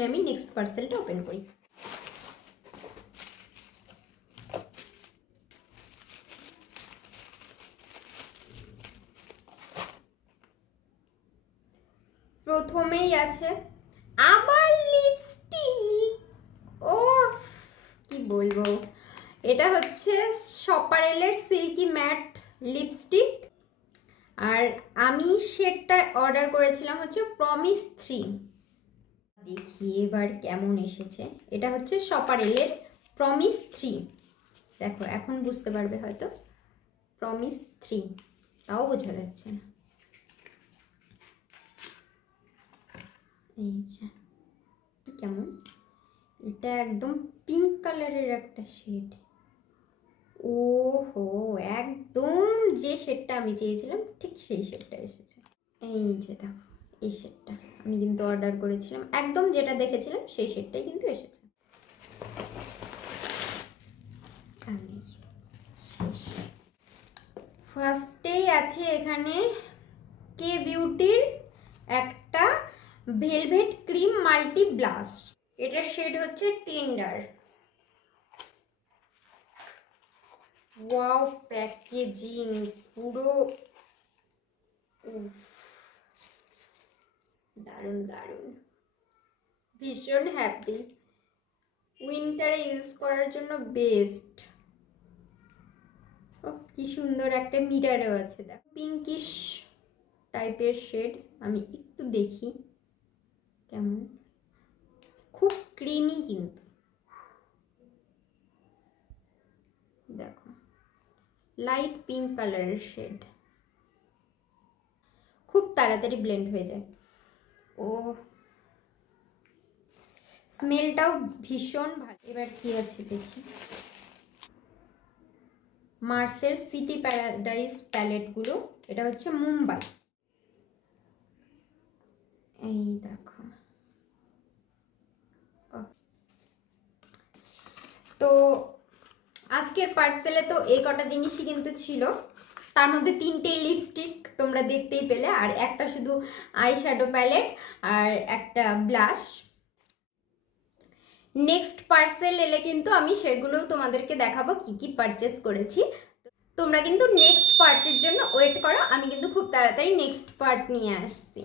ততক্ষণে আমি নেক্সট পার্সেলটা ওপেন করি। প্রথমেই আছে আবার লিপস্টিক। ও কি বলবো, এটা হচ্ছে শপারেলের সিল্কি ম্যাট লিপস্টিক, আর আমি শেডটা অর্ডার করেছিলাম হচ্ছে প্রমিস 3। দেখি এবার কেমন এসেছে। এটা হচ্ছে শপারেলের প্রমিস 3। দেখো এখন বুঝতে পারবে হয়তো, প্রমিস 3, তাও বোঝা যাচ্ছে না। এই যে কেমন, এটা একদম পিঙ্ক কালারের একটা শেড। ওহো, একদম যে শেডটা আমি চেয়েছিলাম ঠিক সেই শেডটা এসেছে। এই যে দেখো, এই শেডটা আমি কিন্তু অর্ডার করেছিলাম, একদম যেটা দেখেছিলাম সেই শেডটাই কিন্তু এসেছে। শেষ ফার্স্টেই আছে এখানে কে বিউটির একটা ভেলভেট ক্রিম মাল্টি ব্লাশ। এটার শেড হচ্ছে টেন্ডার। ওয়াও, প্যাকেজিং পুরো দারুণ দারুণ, ভীষণ হ্যাপি, উইন্টারে ইউজ করার জন্য বেস্ট। কি সুন্দর একটা মিরারও আছে, দেখ পিঙ্কিশ টাইপের শেড। আমি একটু দেখি কেমন, খুব ক্রিমি কিন্তু, দেখো লাইট পিঙ্ক কালারের শেড, খুব তাড়াতাড়ি ব্লেন্ড হয়ে যায়। ও স্মেলটাও ভীষণ ভালো। এবার কি আছে দেখি, মার্সের সিটি প্যারাডাইস প্যালেটগুলো, এটা হচ্ছে মুম্বাই। এই দেখো, তো আজকের পার্সেলে তো এই কটা জিনিসই কিন্তু ছিল, তার মধ্যে 3টে লিপস্টিক তোমরা দেখতেই পেলে, আর একটা শুধু আই শ্যাডো প্যালেট আর একটা ব্লাশ। নেক্সট পার্সেল এলে কিন্তু আমি সেগুলোও তোমাদেরকে দেখাবো কি কি পারচেস করেছি। তোমরা কিন্তু নেক্সট পার্টের জন্য ওয়েট করো, আমি কিন্তু খুব তাড়াতাড়ি নেক্সট পার্ট নিয়ে আসছি।